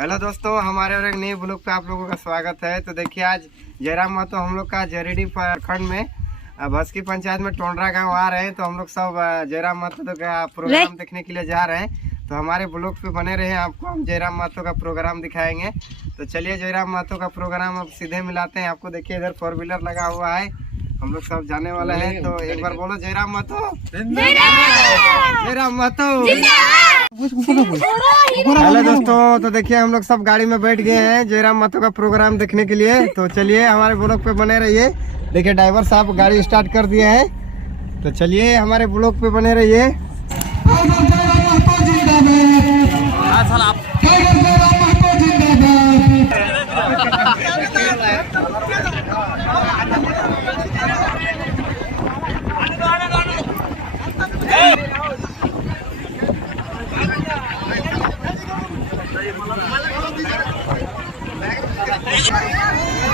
Hello दोस्तों, हमारे और एक नए ब्लॉग पे आप लोगों का स्वागत है। तो देखिए, आज जयराम महतो हम लोग का जरीडी प्रखंड में भस्की पंचायत में टोंडरा गांव आ रहे हैं। तो हम लोग सब जयराम महतो का प्रोग्राम देखने के लिए जा रहे हैं। तो हमारे ब्लॉग पे बने रहे, आपको हम जयराम महतो का प्रोग्राम दिखाएंगे। तो चलिए जयराम महतो का प्रोग्राम अब सीधे मिलाते हैं आपको। देखिए, इधर 4 व्हीलर लगा हुआ है, हम लोग सब जाने वाला है। तो एक बार बोलो जयराम महतो, जयराम महतो। हेलो दोस्तों, तो देखिए हम लोग सब गाड़ी में बैठ गए हैं जयराम महतो का प्रोग्राम देखने के लिए। तो चलिए हमारे ब्लॉग पे बने रहिए। देखिए ड्राइवर साहब गाड़ी स्टार्ट कर दिए हैं। तो चलिए हमारे ब्लॉग पे बने रहिए।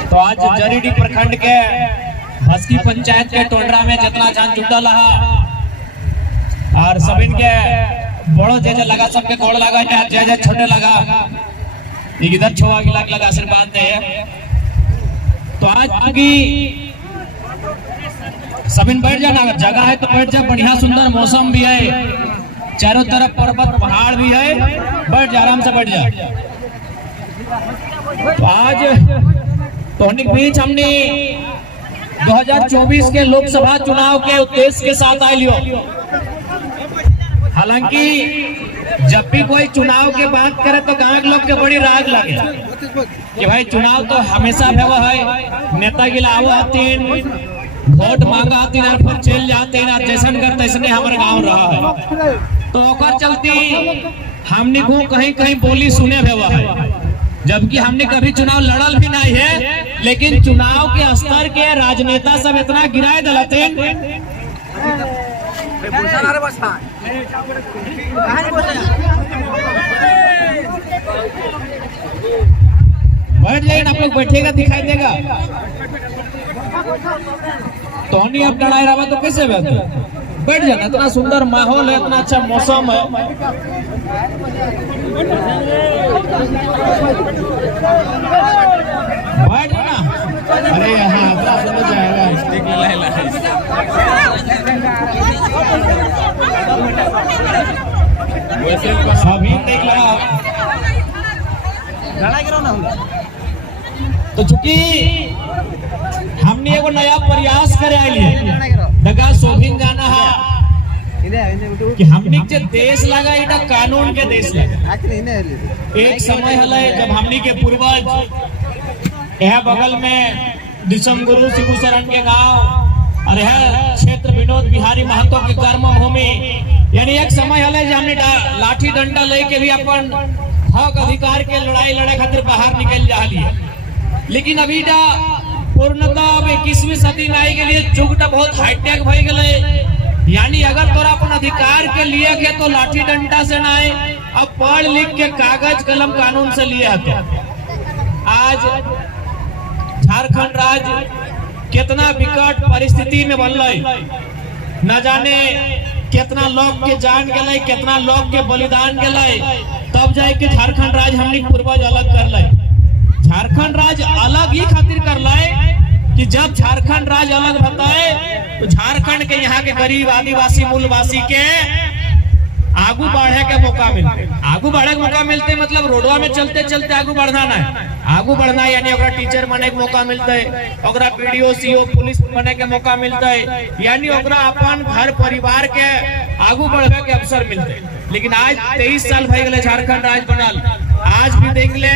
तो आज जरीडी प्रखंड के भस्की पंचायत के टोंडरा में जितना जान जुटल और सब इनके बड़ो जय लगा, सबके गोड़ लगा, जय छोटे लगा, इधर छोआ की लाख लगा आशीर्वाद दे। तो आज की सब इन बैठ जाना, अगर जगह है तो बैठ जा। बढ़िया सुंदर मौसम भी है, चारों तरफ पर्वत पहाड़ भी है, बैठ जा, आराम से बैठ जा। तो आज टोनिक बीच हमने 2024 के लोकसभा चुनाव के उद्देश्य के साथ आए लियो। हालांकि जब भी कोई चुनाव के बात करे तो गांव के लोग के बड़ी राग लगे कि भाई चुनाव तो हमेशा भेवा है, नेता गिलाव आती, वोट मांगा आती और फिर चल जाते हैं, जैसन कर तैसने हमारे गांव रहा है। तो ओकर चलती हमने को कहीं कहीं बोली सुने भेवा है, जबकि हमने कभी चुनाव लड़ल भी नहीं है। लेकिन चुनाव के स्तर के राजनेता सब इतना गिराए दलते बैठ जाइए, आप लोग बैठेगा दिखाई देगा। तो नहीं अब लड़ाई रहा तो कैसे बैठ जाना, इतना सुंदर माहौल है, इतना अच्छा मौसम है। बैठ ना, अरे यहाँ हो जाएगा, सभी देख लगा। तो चूंकि हमने एगो नया प्रयास करे लगा शोभिन जाना है कि हमने जो देश लगा इटा कानून के देश लगा। एक समय हले जब हमने के पूर्वज यह बगल में दिसम गुरु शिबू शरण के गांव और यह क्षेत्र विनोद बिहारी महतो के कर्म भूमि, यानी एक समय हले जब हमने लाठी डंडा लेके भी अपन हक अधिकार के लड़ाई लड़े खातिर बाहर निकल जा लिए। लेकिन अभी पूर्णतः अब 21वीं सदी में आई के लिए युग बहुत हाईटेक भई गए। यानी अगर तोरा अपन अधिकार के लिए के तो लाठी डंडा से ना आए, अब पढ़ लिख के कागज कलम कानून से लिए है। आज झारखंड राज्य कितना विकट परिस्थिति में बन रही, न जाने कितना लोग के जान गए, कितना लोग के बलिदान गए, तब जाए के झारखंड राज्य हमने पूर्वज अलग कर ले। झारखंड राज्य अलग ही खातिर कर लाए कि जब झारखंड राज्य अलग बताए तो झारखंड के यहाँ के गरीब आदिवासी मूलवासी के आगू बढ़े के मौका मिलते, आगू बढ़े के मौका मिलते, मतलब रोडवा में चलते चलते आगू बढ़ना ना, आगू बढ़ना यानी ओकरा टीचर बने के मौका मिलता है, ओकरा पीडीओ सीओ पुलिस बने के मौका मिलता है, यानी ओकरा अपन घर परिवार के आगू बढ़े के अवसर मिलते। लेकिन आज 23 साल भई गए झारखंड राज्य बनल। आज भी देख ले,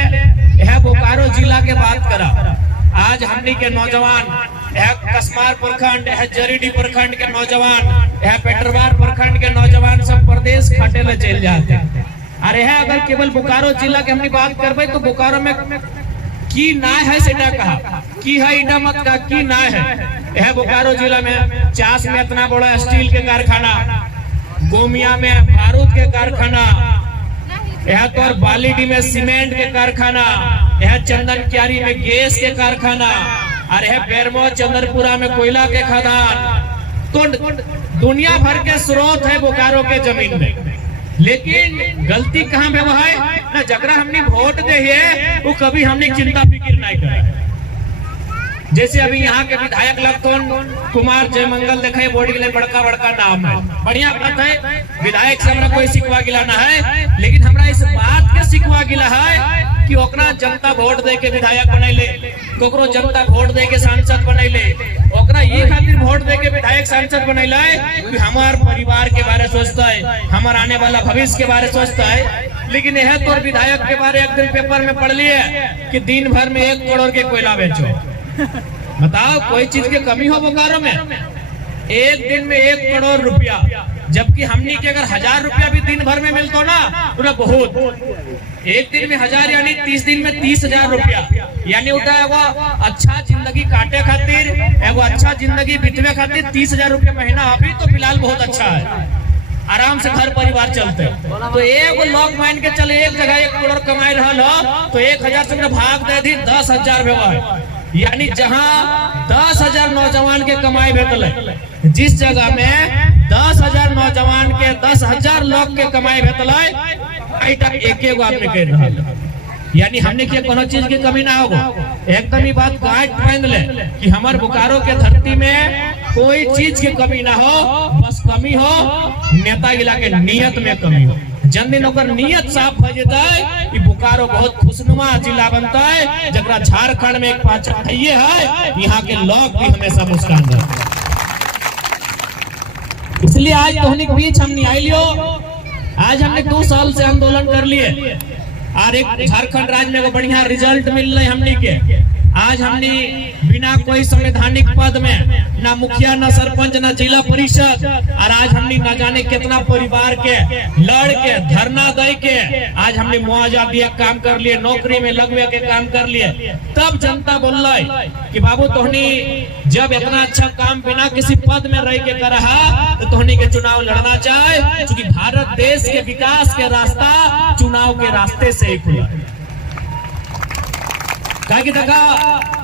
यह बोकारो जिला के बात करा, आज हमनी के नौजवान, यह कसमार प्रखंड, यह जरीडी प्रखंड के नौजवान, यह पेटरवार प्रखंड के नौजवान सब प्रदेश खाटे ले चल जाते। अरे है अगर केवल बोकारो जिला के हमनी बात करबे तो बोकारो में की ना है सेटा कहा की है, इटा मत का की ना है। यह बोकारो जिला में चास में इतना बड़ा स्टील के कारखाना, गोमिया में बारूद के कारखाना, यह तो और बालीडी में सीमेंट के कारखाना, यह चंदन क्यारी में गैस के कारखाना, और यह बेरमो चंदनपुरा में कोयला के खदान। तो दुनिया भर के स्रोत है बोकारो के जमीन में। लेकिन गलती कहाँ पे है ना, जकरा हमने वोट दे है वो कभी हमने चिंता फिक्र नहीं करे। जैसे अभी यहाँ के विधायक लखन कुमार जयमंगल देखे बोर्ड के लिए बड़का बड़का नाम है, बढ़िया बात है, विधायक से हमरा कोई सिखवा गिलाना है, लेकिन हमरा इस बात के सिखवा गिला है कि ओकरा जनता वोट दे के विधायक बनैले, कोकरो जनता वोट दे के सांसद बनैले, ओकरा ये खातिर वोट दे के विधायक सांसद बनैले कि हमार परिवार के बारे सोचता है, हमार आने वाला भविष्य के बारे सोचता है। लेकिन यह तो विधायक के बारे एक दिन पेपर में पढ़ लिए कि दिन भर में 1 करोड़ के कोयला बेचो। बताओ कोई चीज की कमी हो बोकारो में? एक दिन में 1 करोड़ रुपया, जबकि हमनी के अगर 1000 रुपया भी दिन भर में मिलतो ना तो बहुत, एक दिन में 1000 यानी 30 दिन में 30,000 रुपया, यानी उठा एगो अच्छा जिंदगी काटे खातिर, एगो अच्छा जिंदगी बितवे खातिर 30,000 रुपया महीना अभी तो फिलहाल बहुत अच्छा है, आराम से घर परिवार चलते। तो एक लॉक मान के चले एक जगह 1 करोड़ कमाई रहा हो तो 1000 से भाग दे दी 10,000 व्यवहार, यानी जहां 10,000 नौजवान के कमाई भेटल, जिस जगह में 10,000 नौजवान के 10,000 लोग के कमाई भेटल, एक एक आदमी कर रहा, यानी हमने के कोनो चीज की कमी ना होगा। एकदम ही बात गाइड बांध ले कि हमारे बोकारो के धरती में कोई चीज की कमी ना हो, बस कमी हो नेता गिला के नियत में कमी हो। जन दिन ओकर नियत साफ हो जाता है कि बोकारो बहुत खुशनुमा जिला बनता है, जकरा झारखंड में एक पहचान है, यहाँ के लोग भी हमेशा मुस्कान रहते। इसलिए आज तोहनी के बीच हमने आई लियो, आज हमने 2 साल से आंदोलन कर लिए और एक झारखंड राज्य में बढ़िया रिजल्ट मिल रहा है हमनी के। आज हमने बिना कोई संवैधानिक पद में ना मुखिया ना सरपंच ना जिला परिषद, और आज हमने ना जाने कितना परिवार के लड़ के धरना दे के आज हमने मुआवजा दिया काम कर लिए, नौकरी में लगवे के काम कर लिए। तब जनता बोल रही कि बाबू तोहनी जब इतना अच्छा काम बिना किसी पद में रह के कर रहा तो तोहनी के चुनाव लड़ना चाहे, क्योंकि भारत देश के विकास के रास्ता चुनाव के रास्ते से ही खुला। कि देखा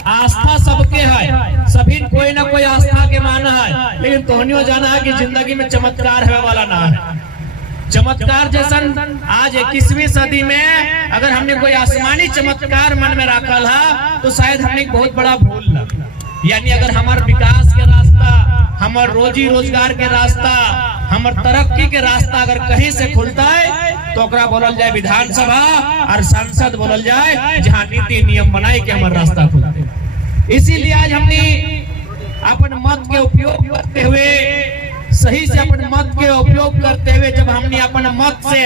आस्था सबके है, सभी कोई ना कोई आस्था के माना है, लेकिन तोहनियों जाना है कि जिंदगी में चमत्कार है वाला ना है। चमत्कार जैसा आज 21वीं सदी में अगर हमने कोई आसमानी चमत्कार मन में रखल है तो शायद हमने बहुत बड़ा भूल लगा। यानी अगर हमारे विकास के रास्ता, हमारे रोजी रोजगार के रास्ता, हमारे तरक्की के रास्ता अगर कहीं से खुलता है तो ओकरा बोलल जाए विधानसभा और सांसद बोलल जाए, जहाँ नीति नियम बनाए के हमारे रास्ता खुलते। इसीलिए आज हमने अपन मत के उपयोग करते हुए, सही से अपन मत के उपयोग करते हुए, जब हमने अपन मत से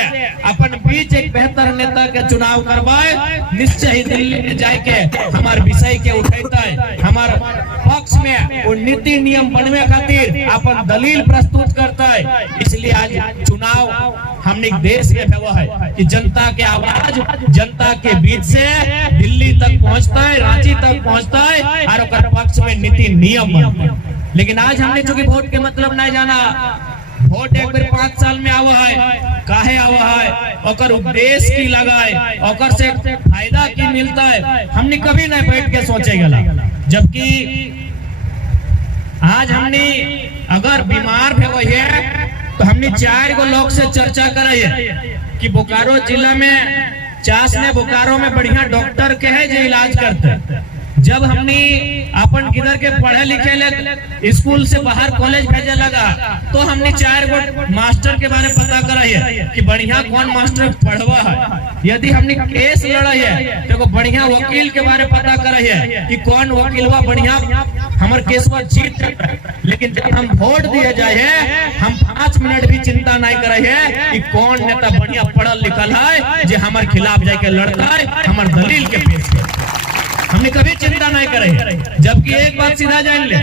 अपन बीच एक बेहतर नेता के चुनाव करवाए, निश्चय ही दिल्ली में जाके हमारे विषय के उठेता है, हमारे पक्ष में वो नीति नियम बनवे खातिर अपन दलील प्रस्तुत करता है। इसलिए आज चुनाव हमने देश के व्यवहार है कि जनता के आवाज जनता के बीच से दिल्ली तक पहुंचता है, रांची तक पहुंचता है और ओकर पक्ष में नीति नियम बनता है। लेकिन आज हमने चूंकि वोट के मतलब नहीं जाना, वोट एक बार 5 साल में आवा है, काहे आवा है, ओकर उद्देश्य की लगाए, ओकर से फायदा की मिलता है, हमने कभी नहीं बैठ के सोचे गला। जबकि आज हमने अगर बीमार भी है तो हमने 4 गो लोग से चर्चा करे कि बोकारो जिला में चास ने बोकारो में बढ़िया डॉक्टर के है जो इलाज करते। जब हमने अपन किधर के पढ़े लिखे ले स्कूल से बाहर कॉलेज भेजे लगा तो हमने 4 गो मास्टर के बारे में पता करा है कि बढ़िया कौन मास्टर पढ़वा है। यदि हमने केस लड़ा है तो बढ़िया वकील के बारे में पता करा है कि कौन वकीलवा बढ़िया हमारे केसवा जीत सकता है। लेकिन जब हम वोट दिया जाए हम 5 मिनट भी चिंता नहीं करे है कि कौन नेता बढ़िया पढ़ल लिखल है जो हमारे खिलाफ जाके लड़ता है, हमारे दलील के पेश करता है। हमने कभी चिंता नहीं करे। जबकि एक बात सीधा जान ले,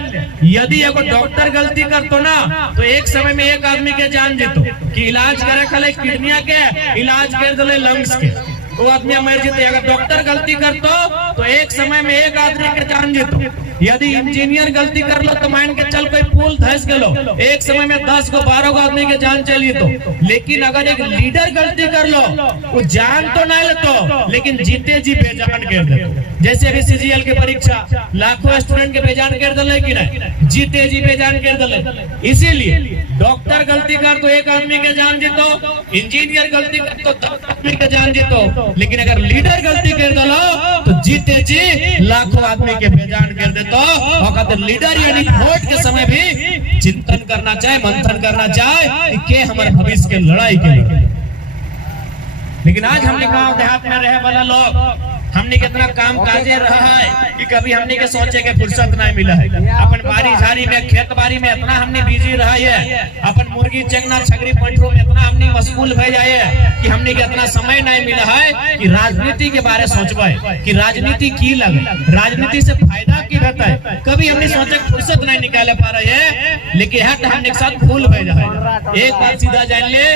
यदि एगो डॉक्टर गलती करतो ना तो एक समय में एक आदमी के जान जेतो कि इलाज करे खले किडनिया के इलाज कर दले लंग्स के, वो आदमी मर जेते। अगर डॉक्टर गलती करतो तो एक समय में एक आदमी के जान जेतो। यदि इंजीनियर गलती कर लो तो मान के चल कोई पुल धस गलो, एक समय में 10 को 12 को आदमी के जान चली तो, लेकिन अगर एक लीडर गलती कर लो वो जान तो नहीं लेतो लेकिन जीते जी बेजान कर दे। जैसे अभी सीजीएल की परीक्षा लाखों स्टूडेंट के बेजान कर दिले कि नहीं, जीते जी बेजान कर दिले। इसीलिए डॉक्टर गलती कर तो एक आदमी के जान जीतो, इंजीनियर गलती कर तो 10 आदमी के जान जीतो, लेकिन अगर लीडर गलती कर दिलो तो जीते जी लाखों आदमी के बेजान कर देतो। और लीडर यानी वोट के समय भी चिंतन करना चाहे, मंथन करना चाहे कि के हमारे भविष्य के लड़ाई के लिए। लेकिन आज हमने गांव देहात में रहे वाला लोग हमने कितना काम काजे रहा है कि कभी हमने के सोचे के फुर्सत नहीं मिला है। अपन बारी झाड़ी में खेत बाड़ी में इतना हमने बिजी रहा है, अपन मुर्गी चंगना छगरी पंठों में इतना हमने मशगूल हो जाए कि हमने के इतना समय नहीं मिला है कि राजनीति के बारे सोचबे कि राजनीति की लगे, राजनीति से फायदा की रहता है। कभी हमने सोचे फुर्सत नहीं निकाले पा रहे है, लेकिन यह हमने के साथ भूल हो जाए। एक बात सीधा जान ले,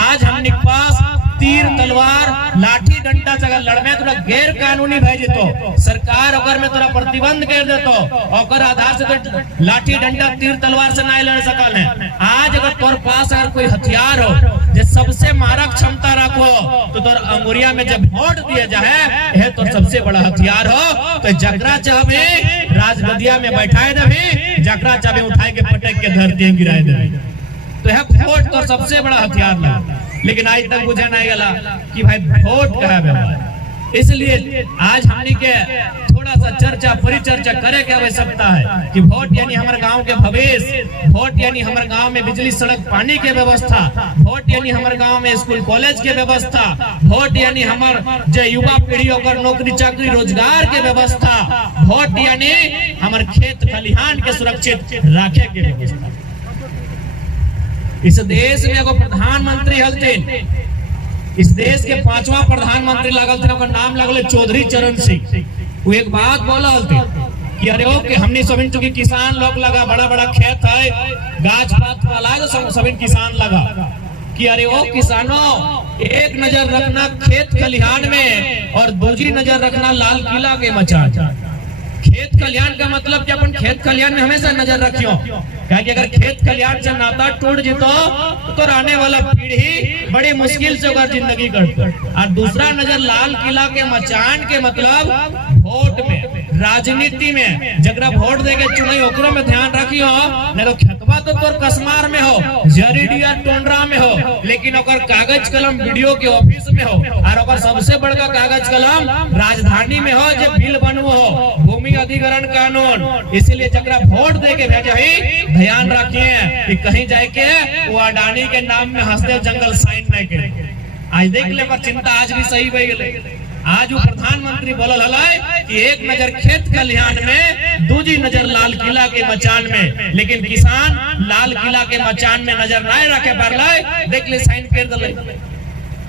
आज हमने पास तीर तलवार लाठी डंडा से अगर लड़मे तो गैर कानूनी भेज तो सरकार अगर में तोरा प्रतिबंध कर देतो और आधार से तो लाठी डंडा तीर तलवार से नहीं लड़ सकल है। आज अगर तोर पास अगर कोई हथियार हो जो सबसे मारक क्षमता रखो तो तोर अंगुरिया में जब वोट दिया जाए है तो सबसे बड़ा हथियार हो। तो जकरा चाहे राजगदिया में बैठाए देवी, जकरा चाहे उठाए के पटक के धरती गिराए देवी, तो यह वोट तो सबसे बड़ा हथियार लगा। लेकिन आज तक बुझा नहीं गला कि भाई वोट का है। इसलिए आज हमनी के थोड़ा सा चर्चा परिचर्चा करे के आवश्यकता है कि वोट यानी हमारे गांव के भविष्य, वोट यानी हमारे गांव में बिजली सड़क पानी के व्यवस्था, वोट यानी हमारे गांव में स्कूल कॉलेज के व्यवस्था, वोट यानी हमार जो युवा पीढ़ी और नौकरी चाकरी रोजगार के व्यवस्था, वोट यानी हमारे खेत खलिहान के सुरक्षित रखे के व्यवस्था। इस देश में एगो प्रधानमंत्री हलथिन, इस देश के 5वां प्रधानमंत्री लागल थे, ओकर नाम लागल चौधरी चरण सिंह। वो एक बात बोला हलथिन कि अरे ओ कि हमने सभी चूंकि किसान लोग लगा, बड़ा बड़ा खेत है, गाछ पात वाला सभी किसान लगा कि अरे ओ किसानों एक नजर रखना खेत खलिहान में और दूसरी नजर रखना लाल किला के मचान। खेत खलिहान का मतलब कि अपन खेत खलिहान में हमेशा नजर रखियो, क्योंकि अगर खेत खलिहान से नाता टूट जीतो तो आने वाला पीढ़ी बड़ी मुश्किल से अगर जिंदगी कटते। और दूसरा नजर लाल किला के मचान के मतलब वोट में, राजनीति में जगरा वोट देके चुनाई ओकरो में ध्यान रखियो, नहीं तो खेतवा तो तोर कसमार में हो, जरीडिया टोंडरा में हो, लेकिन ओकर कागज कलम वीडियो के ऑफिस में हो, और ओकर सबसे बड़का कागज कलम राजधानी में हो जो बिल बनवो हो, भूमि अधिग्रहण कानून। इसीलिए जगरा वोट देके भेजे ही ध्यान रखिए कि कहीं जाके वो अडानी के नाम में हंसदेव जंगल साइन नहीं करे। आज देख ले पर चिंता आज भी सही हो गई। आज वो प्रधानमंत्री बोलल हलाय कि एक नजर खेत खलिहान में, दूसरी नजर लाल किला के मचान में, लेकिन किसान लाल किला के मचान में नजर नहीं रखे पारलाय। देख ले साइन कर दले,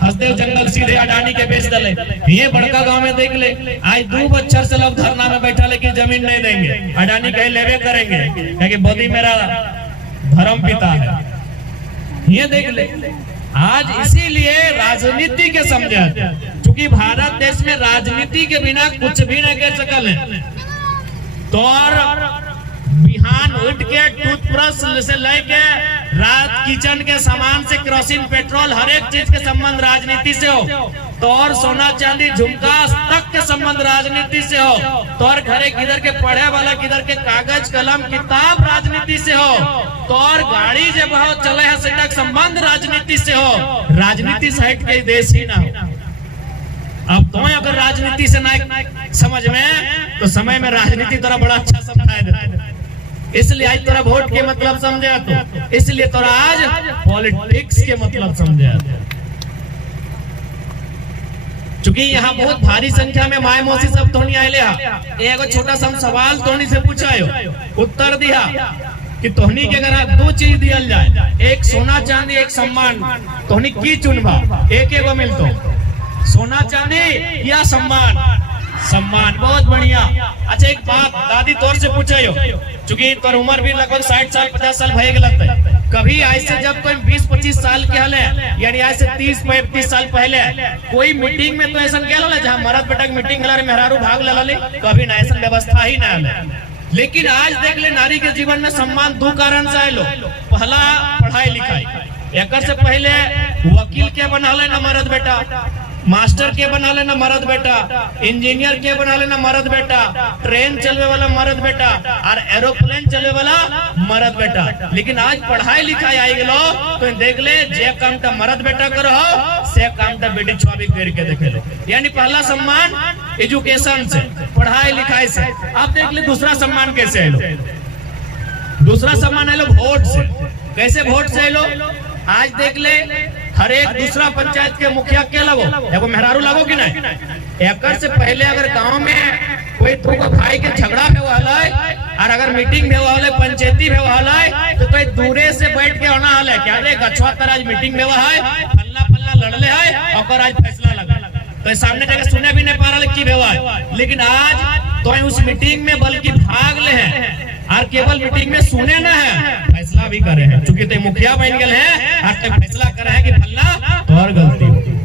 हंसदेव जंगल सीधे अडानी के बेच दले। ये बड़का गांव में देख ले, आज 2 बच्चर से लोग धरना में बैठा लेकिन जमीन नहीं देंगे, अडानी कहीं लेवे करेंगे क्योंकि मोदी मेरा धर्म पिता है। ये देख ले, आज इसीलिए राजनीति के समझा, क्योंकि भारत देश में राजनीति के बिना कुछ भी नहीं कर सकल है। तो बिहान उठ के टूथब्रश से लेके रात किचन के सामान से केरोसिन पेट्रोल हर एक चीज के संबंध राजनीति से हो, तो और सोना चांदी झुमका तक के संबंध राजनीति से हो, तो और घरे किधर के पढ़े वाला किधर के कागज कलम किताब राजनीति से हो, तो और गाड़ी जब हो चले है से तक संबंध राजनीति से हो। राजनीति से हट के देश ही ना हो। अब तो अगर राजनीति से ना समझ में तो समय में राजनीति तोरा बड़ा अच्छा समझाए देता। इसलिए आज तोरा वोट के मतलब समझा, तो इसलिए तोरा आज पॉलिटिक्स के मतलब समझा। चूंकि यहाँ बहुत भारी संख्या में माय मौसी सब तोनी आए, एगो छोटा सा सवाल तोनी से पूछायो, उत्तर दिया कि तोहनी के अगर 2 चीज दियल जाए, एक सोना चांदी एक सम्मान, तोहनी की चुनबा? एक एगो मिलतो, सोना चांदी या सम्मान? सम्मान। बहुत बढ़िया। अच्छा एक बात दादी तौर से पूछायो, चूंकि तोर उम्र भी लगभग 60 साल 50 साल भय गलत है, कभी ऐसे जब कोई 20-25 साल के हले, यानी ऐसे 30-35 साल पहले कोई मीटिंग में तो ऐसा क्या जहाँ मरद बेटा मीटिंग हला मेहरारू भाग ले, कभी ना ऐसा व्यवस्था ही ना हले। लेकिन आज देख ले नारी के जीवन में सम्मान दो कारण से आयलो। पहला पढ़ाई लिखाई, एक से पहले वकील के बना ले ना मर्द बेटा, मास्टर के बना लेना मर्द बेटा, इंजीनियर के बना लेना मर्द बेटा, ट्रेन चलने वाला मर्द बेटा और एरोप्लेन चलने वाला मर्द बेटा। लेकिन आज पढ़ाई लिखाई आई गलो तो देख ले जे कामटा मर्द बेटा करो से कामटा बेटी छुआ भी करके देखे लो। यानी पहला सम्मान एजुकेशन से, पढ़ाई लिखाई से। आप देख ले दूसरा सम्मान कैसे है लो, दूसरा सम्मान है लो वोट से। कैसे वोट से है लो? आज देख ले हर एक दूसरा पंचायत के मुखिया के लगो, एगो मेहरारू लगो कि नहीं? एक से पहले अगर गांव में कोई दो भाई के झगड़ा हुआ है और अगर मीटिंग हुआ है, पंचायती हुआ है, तो कोई दूरे से बैठ के आना हाल है क्या रे गछवा तर आज मीटिंग हुआ है, फल्ला फल्ला लड़ले है और आज फैसला लगा, तो सामने जाके सुने भी नहीं पा रहा की हुआ है। लेकिन आज तो उस मीटिंग में बल्कि भाग ले हैं और केवल मीटिंग में सुने ना है, फैसला भी करे हैं। चूंकि ते मुखिया बन गए हैं और ते फैसला करे हैं कि फल्ला तोहर गलती हो।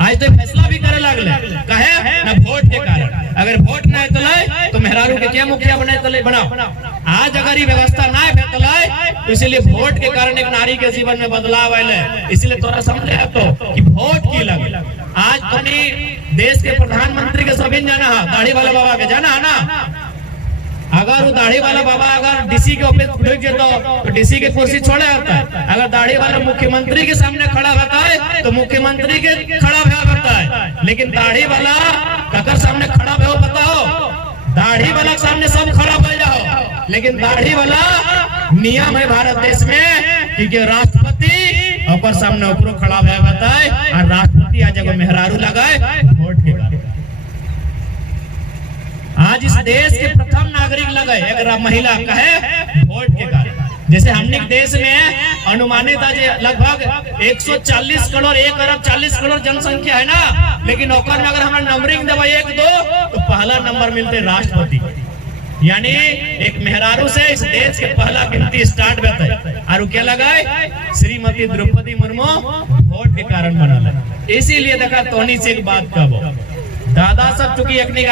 आज तो फैसला भी करे लगले कहे ना वोट के कारण। अगर वोट ना तले तो मेहरारू के क्या मुखिया बने तले बनाओ। आज अगर ये व्यवस्था ना भेटले तो इसलिए वोट के कारण एक नारी के जीवन में बदलाव आए। इसलिए तोरा समझ तो कि वोट की लगे। आज तनी देश के प्रधानमंत्री के सभी जाना है, दाढ़ी वाला बाबा के जाना है ना। अगर वो दाढ़ी वाला बाबा अगर डीसी के ऑफिस ढुक जाता तो डीसी की कुर्सी छोड़े होता है। अगर दाढ़ी वाला मुख्यमंत्री के सामने खड़ा होता है तो मुख्यमंत्री के खड़ा होता है। लेकिन दाढ़ी वाला ककर सामने खड़ा हो बताओ? दाढ़ी वाला सामने सब खड़ा हो जाओ, लेकिन दाढ़ी वाला नियम है भारत देश में कि राष्ट्रपति और सामने ऊपर खड़ा हुआ बताए और राष्ट्रपति आज जगह मेहरारू लगाए वोट के बाद। आज इस देश के प्रथम नागरिक लगे एक महिला कहे वोट के कारण। जैसे हमने देश में अनुमानित आज लगभग 140 करोड़ 1 अरब 40 करोड़ जनसंख्या है ना, लेकिन ओकर में अगर हमारा नंबरिंग देवा 1-2 तो पहला नंबर मिलते राष्ट्रपति। यानी एक मेहरारू से इस देश के पहला गिनती स्टार्ट होता है और क्या लगाए श्रीमती द्रौपदी मुर्मू वोट के कारण बना। इसीलिए देखा तोनी से एक बात कहो, दादा सब चूंकि एक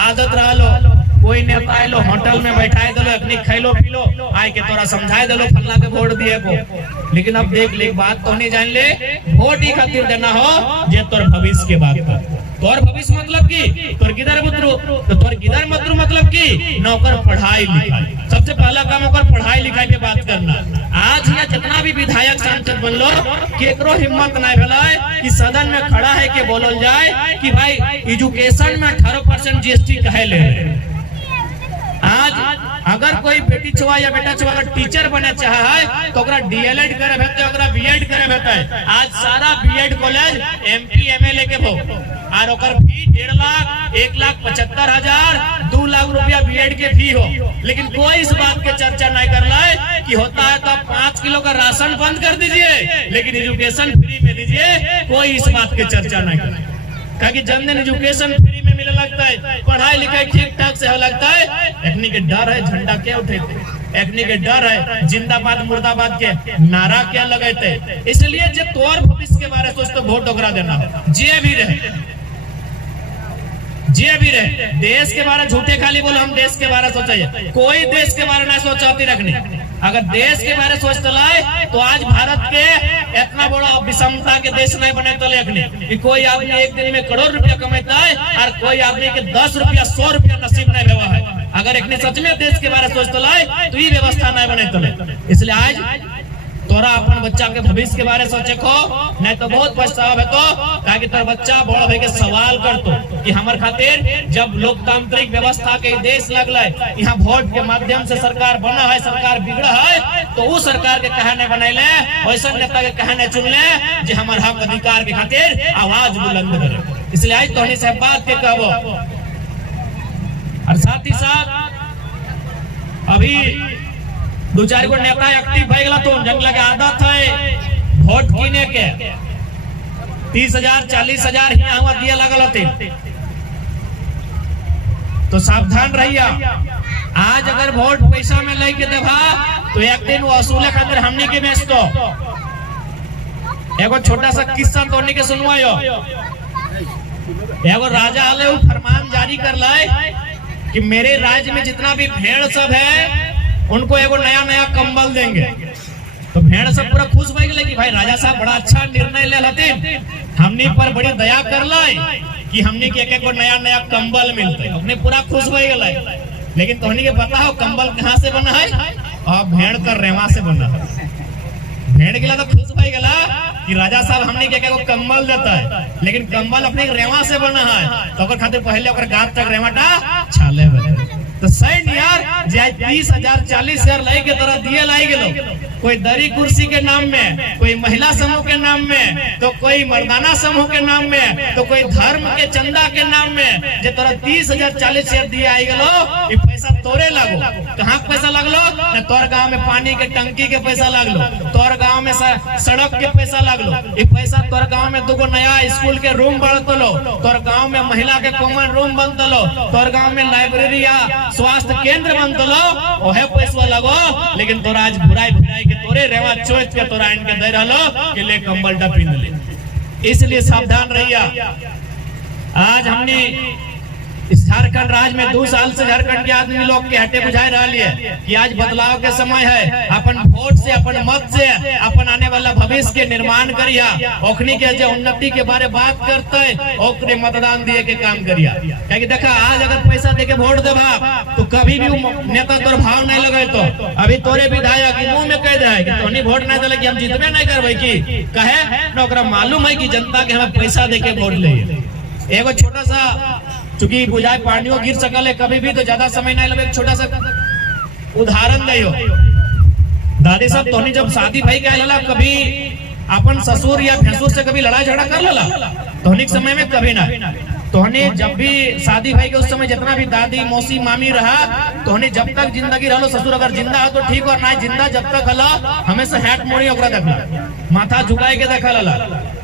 आदत रहा लो, कोई नेता आए लो होटल में बैठाए दलो, अपनी खैलो पीलो आए के तोरा समझाए दलो फलना के वोट दिए को। लेकिन अब देख ले बात तो नहीं जान ले, वोट ही खातिर देना हो जे तोर भविष्य के बात कर। तोर भविष्य मतलब की तोर गिदर मुद्रू, तो तोर गिदर मुद्रू मतलब की नौकर पढ़ाई लिखाई। सबसे पहला काम होकर पढ़ाई लिखाई के बात करना। आज यहाँ जितना भी विधायक सांसद बन लो केकरो हिम्मत नहीं भेला कि सदन में खड़ा है कि बोलल जाए कि भाई एजुकेशन में 18% जीएसटी कहे ले। आज अगर कोई बेटी छुआ या बेटा छुआ अगर टीचर बने चाहे तो डीएलएड करे भेजते, ओकरा बीएड करे भेजते। आज सारा बीएड कॉलेज एमपी एमएलए के भो और ओकर फी 1.5 लाख 1,75,000 2 लाख रुपया बीएड के फी हो। लेकिन कोई इस बात के चर्चा नहीं कर रहा है कि होता है तो 5 किलो का राशन बंद कर दीजिए लेकिन एजुकेशन फ्री में दीजिए। कोई इस बात की चर्चा नहीं कर, क्योंकि जनधन एजुकेशन फ्री में मिलने लगता है, पढ़ाई लिखाई ठीक ठाक से हो लगता है। एकनी के डर है झंडा क्या उठेते, एकनी के डर है जिंदाबाद मुर्दाबाद के नारा क्या लगाते। इसलिए जब तोर भविष्य के बारे सोच तो वोट ओकरा देना हो। जे भी रहे देश के बारे झूठे खाली बोलो हम देश के बारे सोचे, कोई देश के बारे नहीं सोचती रखनी। अगर देश के बारे सोच लाए तो आज भारत के इतना बड़ा विषमता के देश नहीं बने तो कि कोई आदमी एक दिन में करोड़ रुपया कमाता है और कोई आदमी के 10 रुपया 100 रुपया नसीब नहीं हुआ है। अगर एक सच में देश के बारे सोच लाए तो ये व्यवस्था नहीं बने तो। इसलिए आज तोरा अपन बच्चा के भविष्य के बारे सोचे को नहीं तो बहुत पछतावा है तो ताकि तोरा बच्चा बड़ा भई के सवाल करतो कि हमर खातिर जब लोकतांत्रिक व्यवस्था के देश लगले यहाँ वोट के माध्यम से सरकार बना है, सरकार बिगड़ा है तो वो सरकार के कहने बनैले वैसा नेता के कहने चुनले जे हमर हक अधिकार के खातिर आवाज बुलंद करे। इसलिए आज तोहनी से बात के कहबो। और साथ ही साथ अभी 2-4 गो नेता एक्टिव भई गला तो जंगल के आदत है वोट कीने के 30,000 40,000 यहाँ हुआ दिया लगल होते तो सावधान रहिया। आज अगर वोट पैसा में लेके देवा तो एक दिन वो वसूले खातिर हमनी के बेच दो। एगो छोटा सा किस्सा तोनी के सुनवायो। एगो राजा आले फरमान जारी कर लाए कि मेरे राज्य में जितना भी भेड़ सब है उनको एगो नया नया कंबल देंगे। तो भेड़ सब पूरा खुश हो गए कि भाई राजा साहब बड़ा अच्छा निर्णय ले लेते, हमनी पर बड़ी दया कर लाई कि हमनी के एक नया नया कंबल मिलते, अपने पूरा खुश हो गए। लेकिन तोहनी के पता हो कंबल कहाँ से बना है? और भेड़ का रेवा से बना है। भेड़ के लिए तो खुश हो गया कि राजा साहब हमने क्या कंबल देता है, लेकिन कंबल अपने रेवा से बना है। तो खातिर पहले गात तक रेवाटा छाले तो सही यार 30,000 40,000 लाई के तरह दिए लाई गेलो, कोई दरी कुर्सी के नाम में, कोई महिला समूह के नाम में, तो कोई मर्दाना समूह के नाम में, तो कोई धर्म के चंदा के नाम में जे तरह 30,000 40,000 दिए आई गेलो। ये पैसा तोरे लागो, कहाँ पैसा लगलो? न तोर गांव में पानी के टंकी के पैसा लगलो, तोर गांव में सड़क के पैसा लगलो, ये पैसा तोर गांव में 2 नया स्कूल के रूम बनतलो, तोर गांव में महिला के कॉमन रूम बनतलो, तोर गांव में लाइब्रेरी या स्वास्थ्य केंद्र बनतलो, ओहे पैसा लगो। लेकिन तोरा आज बुराई बुराई के तोरे रेवा चोच के तोरा इनके दे रहलो कि ले कंबल टा पहन ले। इसलिए सावधान रहिया। आज हमने इस झारखंड राज्य में 2 साल से झारखंड के आदमी लोग के हटे बुझाई रहा है कि आज बदलाव के समय है। अपन वोट से, अपन मत से अपन आने वाला भविष्य के निर्माण करिया, ओखनी के जो उन्नति के बारे बात करते है ओकरे मतदान दिए के काम करिया। क्योंकि देखा आज अगर पैसा दे के वोट दे तो कभी भी नेता तोर भाव नहीं लगे। तो अभी तोरे विधायक मुंह में कह दे कि तोनी वोट नहीं दिले कि हम जीतबे नहीं करबे की कहे न, ओकरा मालूम है कि जनता के हमें पैसा दे के वोट ले। एगो छोटा सा चूंकि बुझाए पानियों गिर सकल है कभी भी, तो ज्यादा समय नहीं लगे, छोटा सा उदाहरण दे। दादी साहब तोनी जब शादी भाई का कभी अपन ससुर या भैंसुर से कभी लड़ाई झगड़ा कर लेला? तोहनी के समय में कभी ना। तोहनी जब भी शादी भाई के उस समय जितना भी दादी मौसी मामी रहा, तोहनी जब तक जिंदगी रहलो, ससुर अगर जिंदा है तो ठीक, और ना जिंदा जब तक हला हमेशा हैट मोड़ी ओकरा देखला, माथा झुकाए के देखा ला,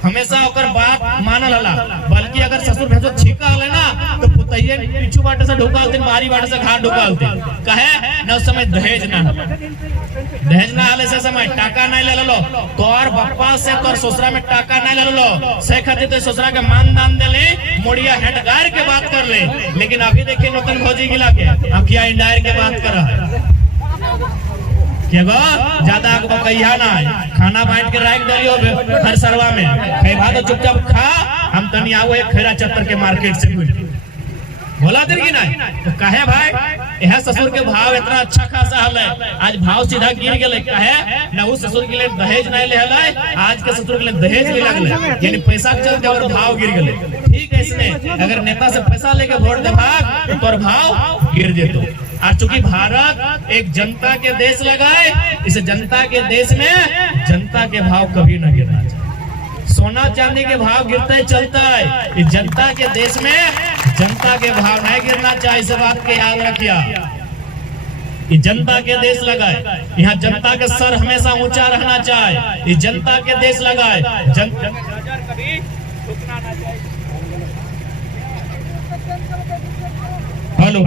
हमेशा ओकर बात मानल हला। बल्कि अगर ससुर भैंसुर छीका हले ना तो पुतैये पीछू बाटे से ढुकालते, बारी बाटे से घाट ढुकालते। कहे न उस समय दहेज ना हले से समय टाका नहीं ले लो, तोर बापा से तोर ससुरा में टाका नहीं ले लो, से खातिर तो ससुरा के मान दान दे ले, मोड़िया हेटगार के बात कर ले। लेकिन अभी देखिए नूतन भौजी गिला के अखिया इंडायर के बात कर रहा है कि ज्यादा कहिया ना खाना बांट के रख दियो हर सरवा में, कई बात तो चुपचाप खा, हम तनी आओ एक खैरा चत्तर के मार्केट से बोला देर की नहीं। तो कहे भाई यह ससुर के भाव इतना अच्छा खासा हल है, आज भाव सीधा गिर गए। कहे न उस ससुर के लिए दहेज नहीं ले हल, आज के ससुर के लिए दहेज भी लगल, यानी पैसा के चलते और भाव गिर गए। ठीक है, इसने अगर नेता से पैसा लेके वोट दे भाग तो भाव गिर जेतो। और चूंकि भारत एक जनता के देश लगाए, इस जनता के देश में जनता के भाव कभी न गिरना चाहिए। सोना चांदी के भाव गिरते चलता है, इस जनता के देश में जनता के भाव नहीं गिरना चाहिए। इस बात के याद रखिया, ये जनता के देश लगाए, यहाँ जनता का सर हमेशा ऊंचा रहना चाहिए। ये जनता के देश लगाए, कभी रुकना ना चाहिए। हेलो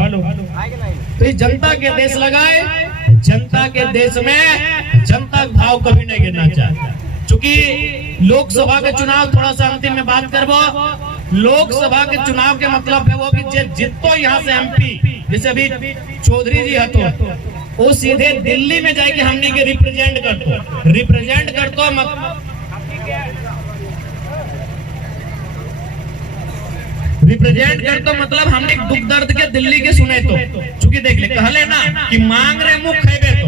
तो ये जनता के देश लगाए, जनता के देश में जनता का भाव कभी नहीं गिरना चाहिए। चूंकि लोकसभा के चुनाव थोड़ा सा अंतिम में बात करबो, लोकसभा के चुनाव के मतलब है वो कि जितो यहाँ से एमपी, जैसे अभी चौधरी जी हतो वो सीधे दिल्ली में जाके हमनी के रिप्रेजेंट करतो मतलब हमने दुख दर्द के दिल्ली के सुने। तो चूंकि देख ले कहले ना कि मांग रहे मुख खेबे, तो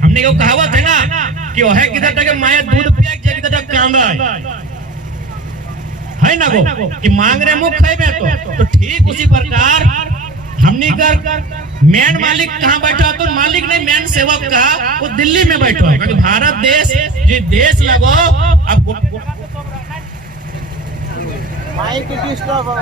हमने को कहावत है ना कि ओहे किधर तक माया दूध पिया के किधर तक कांदा है ना गो कि मांग रहे मुख खेबे। तो ठीक उसी प्रकार हमनी कर मेन मालिक कहाँ बैठा? तो मालिक नहीं, मेन सेवक कहा वो दिल्ली में बैठो है। क्योंकि भारत देश जो देश लगो अब माइक की स्टॉप हो।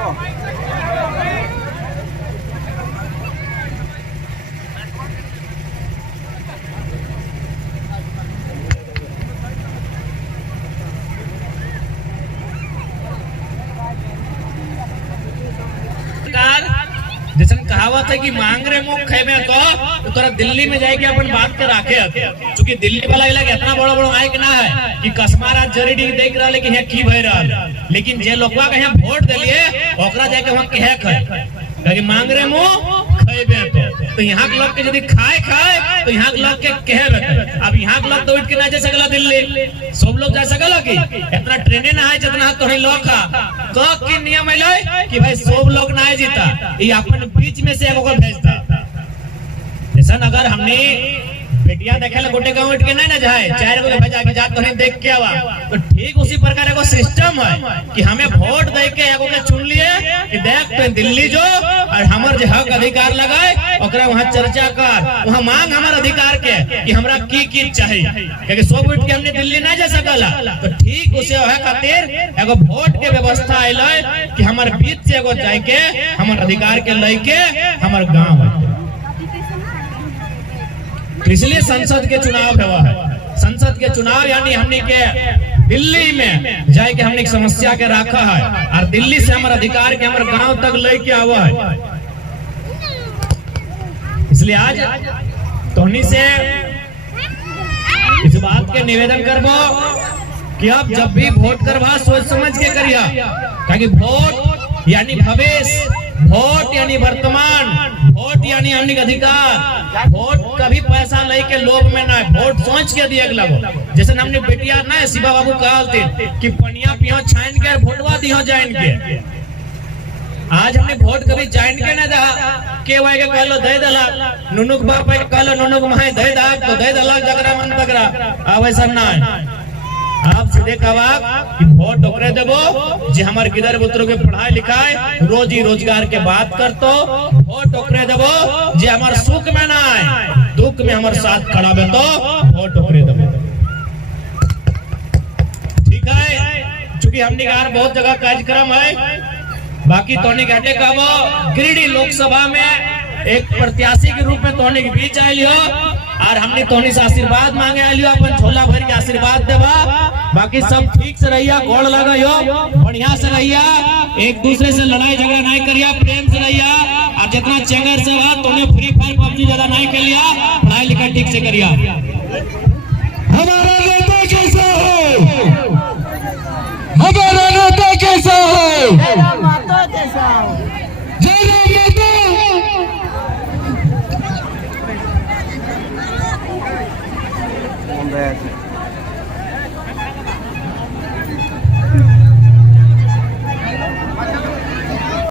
जैसे कहावत है कि मांग रहे मुख खेबे, तो तोरा दिल्ली में जाके अपन बात के राखे। चूंकि दिल्ली वाला इलाका इतना बड़ा बड़ा आए ना है कि कसमारा जरीडी देख रहा लेकिन यहाँ की भय रहा, लेकिन जे लोग यहाँ वोट दिलिए ओकरा जाके वहाँ कहे मांग रहे मुँह देवे तो यहाँ के लोग के यदि खाए तो यहाँ के लोग के कहे रहते। अब यहाँ के लोग तो उठ के ना जा सकला दिल्ली, सब लोग जा सकला कि इतना ट्रेने ना है जितना तो लोग तो की नियम है कि भाई सब लोग ना जीता, ये अपन बीच में से एगो को भेजता। जैसा अगर हमने बेटिया देखे गोटे गाँव उठ के नहीं ना जाए, 4 गो भेजा के जा तो नहीं देख के आवा, तो ठीक उसी प्रकार एगो सिस्टम है कि हमें वोट दे के एगो के चुन लिए कि देख तो दिल्ली जो और हमार जो हक अधिकार लगाए ओकरा वहां चर्चा कर, वहां मांग हमार अधिकार के कि हमरा की चाहिए, क्योंकि सब उठ के हमने दिल्ली नहीं जा सकला। तो ठीक उसे है खातिर एगो वोट के व्यवस्था आइले कि हमार बीच से एगो जाए के हमार अधिकार के लेके हमार गांव है। इसलिए संसद के चुनाव हुआ है। संसद के चुनाव यानी हमने के दिल्ली में जाए के हमने समस्या के रखा है और दिल्ली से हमारे अधिकार के हमारे गांव तक लेके आवा है। इसलिए आज तोहनी से इस बात के निवेदन करबो कि आप जब भी वोट करवा सोच समझ के करिया, ताकि वोट यानी भविष्य, वोट यानी वर्तमान, वोट यानी हमने अधिकार। वोट कभी पैसा लेके लोभ में ना, वोट सोच के दिए लगो। जैसे हमने बेटिया ना शिवा बाबू कहते कि पनिया पियो छान के वोटवा दियो जाइन के। आज हमने वोट कभी जाइन के ना दा के वाई के कहलो दे दला, नुनुक बाप के कहलो नुनुक माई दे दा तो दे दला जगरा मन तगरा। अब ऐसा ना है, आप सीधे कहा कि वोट ओकरे देबो जे हमारे गिदर पुत्रों के पढ़ाई लिखाई रोजी रोजगार के बात कर, तो वोट ओकरे देबो जे हमारे सुख में ना आए दुख में हमारे साथ खड़ा बे, तो वोट ओकरे देबो। ठीक है, चूंकि हमने कहा बहुत जगह कार्यक्रम है, बाकी तोनी घाटे कहबो गिरिडीह लोकसभा में एक प्रत्याशी के रूप में तोनी के बीच आइल हो और हमने तोनी से आशीर्वाद मांगे आइल हो, अपन झोला भर के आशीर्वाद देवा। बाकी सब ठीक से रहिया, गोड़ लगा हो, बढ़िया से रहिया, एक दूसरे से लड़ाई झगड़ा नहीं करिया, प्रेम से रहिया और जितना चेंगर से रहा तोने फ्री फायर पबजी ज्यादा नहीं खेलिया, पढ़ाई लिखाई ठीक से करिया। हमारा नेता कैसा है, हमारा नेता कैसा है, जय राम माता कैसा है, जय राम माता।